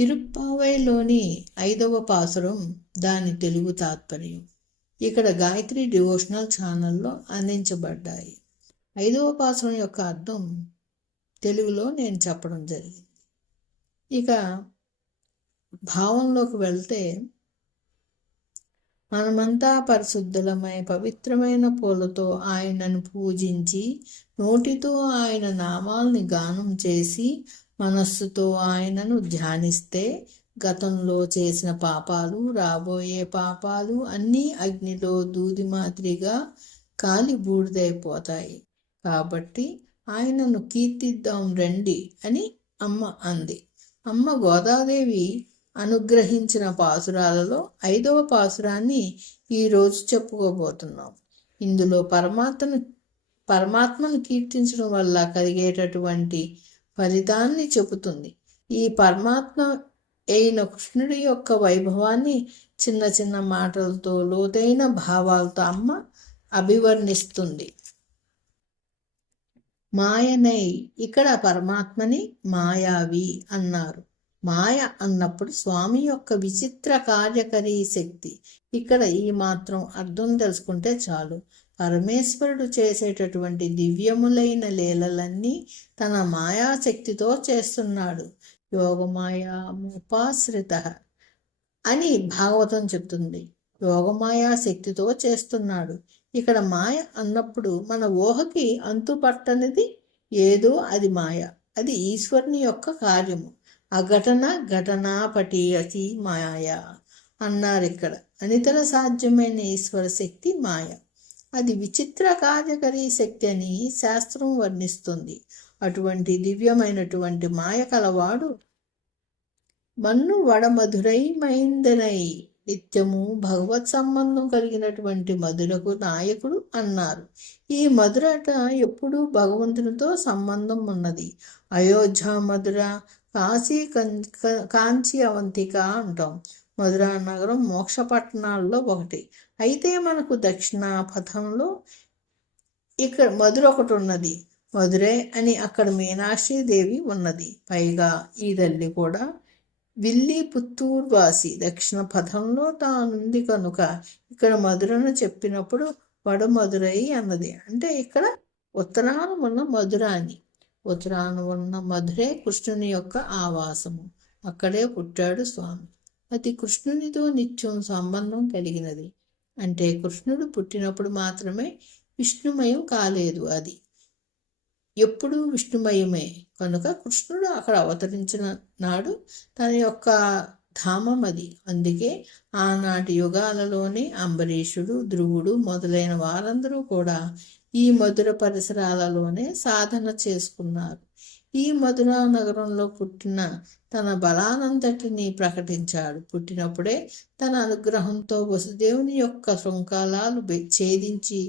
తిరుప్పావైలోని 5వ పాసురం దాని తెలుగు తాత్పర్యం ఇక్కడ గాయత్రి డివోషనల్ ఛానల్లో అందించబడ్డాయి. 5వ పాసురం యొక్క అర్థం తెలుగులో నేను చెప్పడం జరిగింది. ఇక భావంలోకి వెళ్తే, మనమంతా పరిశుద్ధులమై పవిత్రమైన పూలతో ఆయనను పూజించి నోటితో ఆయన నామాల్ని గానం చేసి మనస్సుతో ఆయనను ధ్యానిస్తే గతంలో చేసిన పాపాలు, రాబోయే పాపాలు అన్నీ అగ్నిలో దూది మాదిరిగా కాలి బూడిదైపోతాయి. కాబట్టి ఆయనను కీర్తిద్దాం రండి అని అమ్మ అంది. అమ్మ గోదాదేవి అనుగ్రహించిన పాసురాలలో 5వ పాసురాన్ని ఈరోజు చెప్పుకోబోతున్నాం. ఇందులో పరమాత్మను కీర్తించడం వల్ల కలిగేటటువంటి ఫలితాన్ని చెబుతుంది. ఈ పరమాత్మ అయిన కృష్ణుడి యొక్క వైభవాన్ని చిన్న చిన్న మాటలతో, లోతైన భావాలతో అమ్మ అభివర్ణిస్తుంది. మాయనై, ఇక్కడ పరమాత్మని మాయావి అన్నారు. మాయ అన్నప్పుడు స్వామి యొక్క విచిత్ర కార్యకరీ శక్తి. ఇక్కడ ఈ మాత్రం అర్థం తెలుసుకుంటే చాలు. పరమేశ్వరుడు చేసేటటువంటి దివ్యములైన లీలలన్నీ తన మాయాశక్తితో చేస్తున్నాడు. యోగమాయాముపాశ్రిత అని భాగవతం చెప్తుంది. యోగమాయా శక్తితో చేస్తున్నాడు. ఇక్కడ మాయ అన్నప్పుడు మన ఊహకి అంతుపట్టనిది ఏదో అది మాయ. అది ఈశ్వరుని యొక్క కార్యము. అఘటన ఘటనాపటి అతి మాయ అన్నారు ఇక్కడ. అనితర సాధ్యమైన ఈశ్వర శక్తి మాయ. అది విచిత్ర కార్యకరీ శక్తి అని శాస్త్రం వర్ణిస్తుంది. అటువంటి దివ్యమైనటువంటి మాయ కలవాడు మన్ను వడమధురై మైందనై, నిత్యము భగవత్ సంబంధం కలిగినటువంటి మధురకు నాయకుడు అన్నారు. ఈ మధురట ఎప్పుడూ భగవంతునితో సంబంధం ఉన్నది. అయోధ్య, మధుర, కాశీ, కాంచి, అవంతిక అంటాం. మధురా నగరం మోక్షపట్టణాల్లో ఒకటి. అయితే మనకు దక్షిణ పథంలో ఇక్కడ మధుర ఒకటి ఉన్నది. మధురై అని అక్కడ మీనాక్షి దేవి ఉన్నది. పైగా ఈ తల్లి కూడా విల్లి పుత్తూరు వాసి. దక్షిణ పథంలో తానుంది కనుక ఇక్కడ మధురను చెప్పినప్పుడు వడమధురై అన్నది. అంటే ఇక్కడ ఉత్తరాన ఉన్న మధుర అని. ఉత్తరాన ఉన్న మధురే కృష్ణుని యొక్క ఆవాసము. అక్కడే పుట్టాడు స్వామి. అది కృష్ణునితో నిత్యం సంబంధం కలిగినది. అంటే కృష్ణుడు పుట్టినప్పుడు మాత్రమే విష్ణుమయం కాలేదు. అది ఎప్పుడూ విష్ణుమయమే కనుక కృష్ణుడు అక్కడ అవతరించిన నాడు తన యొక్క ధామం అది. అందుకే ఆనాటి యుగాలలోనే అంబరీషుడు, ధ్రువుడు మొదలైన వారందరూ కూడా ఈ మధుర పరిసరాలలోనే సాధన చేసుకున్నారు. ఈ మధురా నగరంలో పుట్టిన తన బలానంతటిని ప్రకటించాడు. పుట్టినప్పుడే తన అనుగ్రహంతో వసుదేవుని యొక్క శృంఖలాలు ఛేదించి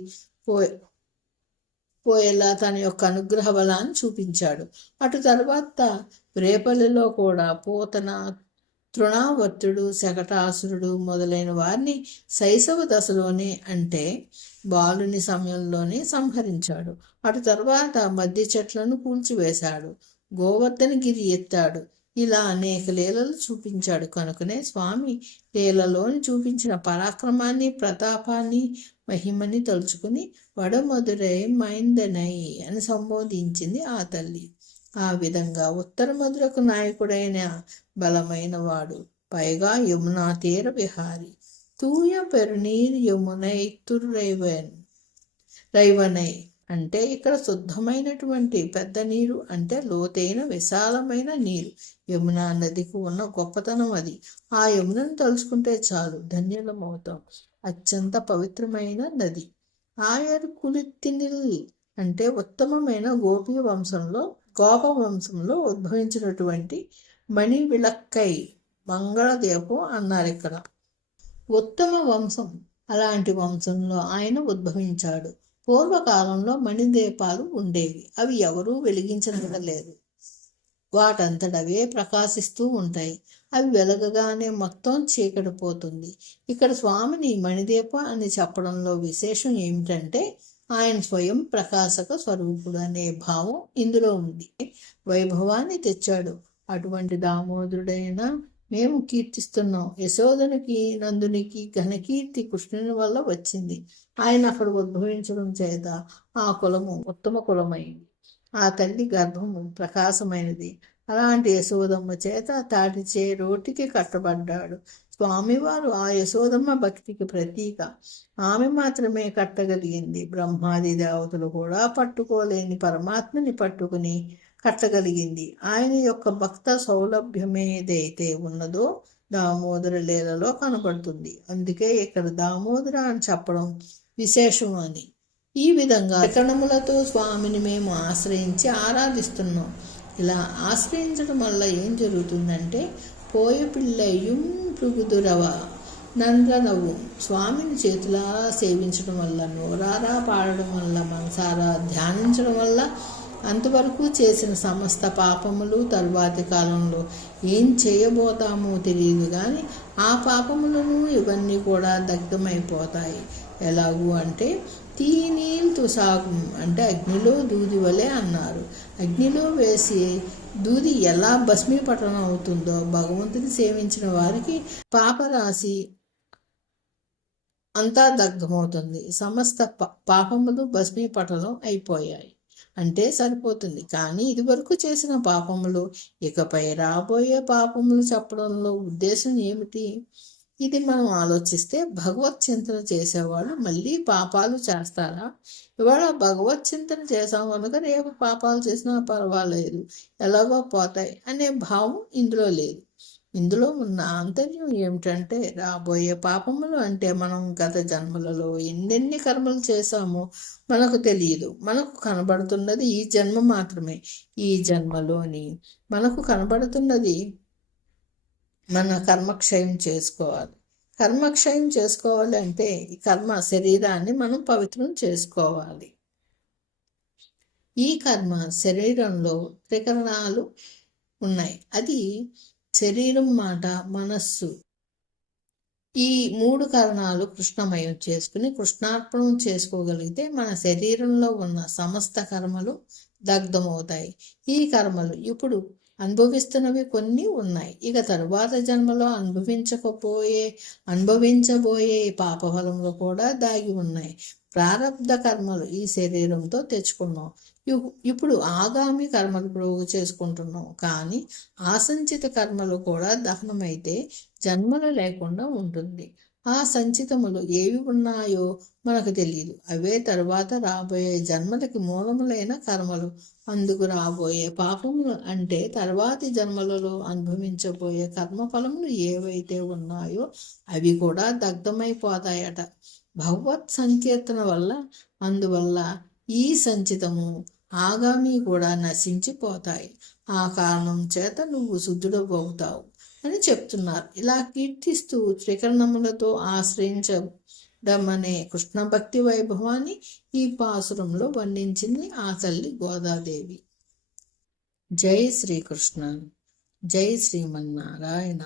పోయేలా తన యొక్క అనుగ్రహ బలాన్ని చూపించాడు. అటు తర్వాత రేపల్లిలో కూడా పూతన, తృణావర్తుడు, శకటాసురుడు మొదలైన వారిని శైశవ దశలోనే, అంటే బాలుని సమయంలోనే సంహరించాడు. అటు తర్వాత మధ్య చెట్లను కూల్చివేశాడు. గోవర్ధనగిరి ఎత్తాడు. ఇలా అనేక లీలలు చూపించాడు. కనుకనే స్వామి లీలలోని చూపించిన పరాక్రమాన్ని, ప్రతాపాన్ని, మహిమని తలుచుకుని వడమధురై మైందనై అని సంబోధించింది ఆ తల్లి. ఆ విధంగా ఉత్తర మధురకు నాయకుడైన బలమైన వాడు, పైగా యమునా తీర విహారి. తూయ పెరునీర్ యమునై రైవనై అంటే ఇక్కడ శుద్ధమైనటువంటి పెద్ద నీరు, అంటే లోతైన విశాలమైన నీరు. యమునా నదికి ఉన్న గొప్పతనం అది. ఆ యమునను తలుచుకుంటే చాలు, ధన్యులమవుతాం. అత్యంత పవిత్రమైన నది. ఆయర్ కులిత్తినిల్ అంటే ఉత్తమమైన గోప వంశంలో ఉద్భవించినటువంటి మణి విళక్కై మంగళదీపం అన్నారు ఇక్కడ. ఉత్తమ వంశం. అలాంటి వంశంలో ఆయన ఉద్భవించాడు. పూర్వకాలంలో మణిదీపాలు ఉండేవి. అవి ఎవరూ వెలిగించలేదు. వాటంతటవే ప్రకాశిస్తూ ఉంటాయి. అవి వెలగగానే మొత్తం చీకటి పోతుంది. ఇక్కడ స్వామిని మణిదీప అని చెప్పడంలో విశేషం ఏమిటంటే ఆయన స్వయం ప్రకాశక స్వరూపుడు అనే భావం ఇందులో ఉంది. వైభవాన్ని తెచ్చాడు. అటువంటి దామోదరుడైన మేము కీర్తిస్తున్నాం. యశోదనికి నందునికి ఘనకీర్తి కృష్ణుని వల్ల వచ్చింది. ఆయన అక్కడ ఉద్భవించడం చేత ఆ కులము ఉత్తమ కులమైంది. ఆ తల్లి గర్భము ప్రకాశమైనది. అలాంటి యశోదమ్మ చేత తాటిచే రోటికి కట్టబడ్డాడు స్వామివారు. ఆ యశోదమ్మ భక్తికి ప్రతీక. ఆమె మాత్రమే కట్టగలిగింది. బ్రహ్మాది దేవతలు కూడా పట్టుకోలేని పరమాత్మని పట్టుకుని కట్టగలిగింది. ఆయన యొక్క భక్త సౌలభ్యమేదైతే ఉన్నదో దామోదర లీలలో కనబడుతుంది. అందుకే ఇక్కడ దామోదర అని చెప్పడం విశేషం అని. ఈ విధంగా వికరణములతో స్వామిని మేము ఆశ్రయించి ఆరాధిస్తున్నాం. ఇలా ఆశ్రయించడం వల్ల ఏం జరుగుతుందంటే పోయ పిల్లయ్యం పృగుదురవ నంద్రనవ్వు. స్వామిని చేతులారా సేవించడం వల్ల, నోరారా పాడడం వల్ల, మనసారా ధ్యానించడం వల్ల అంతవరకు చేసిన సమస్త పాపములు తరువాతి కాలంలో ఏం చేయబోతామో తెలియదు, కానీ ఆ పాపములను ఇవన్నీ కూడా దగ్ధమైపోతాయి. ఎలాగూ అంటే తీనీల్ తుసాగం అంటే అగ్నిలో దూది వలె అన్నారు. అగ్నిలో వేసి దూది ఎలా భస్మీపటనం అవుతుందో భగవంతుని సేవించిన వారికి పాపరాశి అంతా దగ్ధమవుతుంది. సమస్త పాపములు భస్మీపటనం అయిపోయాయి అంటే సరిపోతుంది. కానీ ఇదివరకు చేసిన పాపములు ఇకపై రాబోయే పాపములు చెప్పడంలో ఉద్దేశం ఏమిటి? ఇది మనం ఆలోచిస్తే భగవత్ చింతన చేసేవాళ్ళు మళ్ళీ పాపాలు చేస్తారా? ఇవాళ భగవత్ చింతన చేసాం కనుక రేపు పాపాలు చేసినా పర్వాలేదు, ఎలాగో పోతాయి అనే భావం ఇందులో లేదు. ఇందులో ఉన్న ఆంతర్యం ఏమిటంటే రాబోయే పాపములు అంటే మనం గత జన్మలలో ఎన్నెన్ని కర్మలు చేశామో మనకు తెలియదు. మనకు కనబడుతున్నది ఈ జన్మ మాత్రమే. ఈ జన్మలోని మనకు కనబడుతున్నది మన కర్మక్షయం చేసుకోవాలి. కర్మక్షయం చేసుకోవాలి అంటే ఈ కర్మ శరీరాన్ని మనం పవిత్రం చేసుకోవాలి. ఈ కర్మ శరీరంలో త్రికరణాలు ఉన్నాయి. అది శరీరం, మాట, మనస్సు, ఈ 3 కరణాలు కృష్ణమయం చేసుకుని కృష్ణార్పణం చేసుకోగలిగితే మన శరీరంలో ఉన్న సమస్త కర్మలు దగ్ధమవుతాయి. ఈ కర్మలు ఇప్పుడు అనుభవిస్తున్నవి కొన్ని ఉన్నాయి. ఇక తరువాత జన్మలో అనుభవించబోయే పాపఫలంలో కూడా దాగి ఉన్నాయి. ప్రారబ్ధ కర్మలు ఈ శరీరంతో తెచ్చుకున్నాం. ఇప్పుడు ఆగామి కర్మలు ప్రోగు చేసుకుంటున్నాం. కానీ ఆసంచిత కర్మలు కూడా దహనమైతే జన్మలు లేకుండా ఉంటుంది. ఆ సంచితములు ఏవి ఉన్నాయో మనకు తెలియదు. అవే తరువాత రాబోయే జన్మలకి మూలములైన కర్మలు. అందుకు రాబోయే పాపములు అంటే తర్వాతి జన్మలలో అనుభవించబోయే కర్మఫలములు ఏవైతే ఉన్నాయో అవి కూడా దగ్ధమైపోతాయట భగవత్ సంకీర్తన వల్ల. అందువల్ల ఈ సంచితము ఆగామి కూడా నశించిపోతాయి. ఆ కారణం చేత నువ్వు శుద్ధుడవుతావు అని చెప్తున్నారు. ఇలా కీర్తిస్తూ త్రికరణములతో ఆశ్రయించడం అనే కృష్ణ భక్తి వైభవాన్ని ఈ పాసురంలో వర్ణించింది ఆ తల్లి గోదాదేవి. జై శ్రీకృష్ణ, జై శ్రీమన్నారాయణ.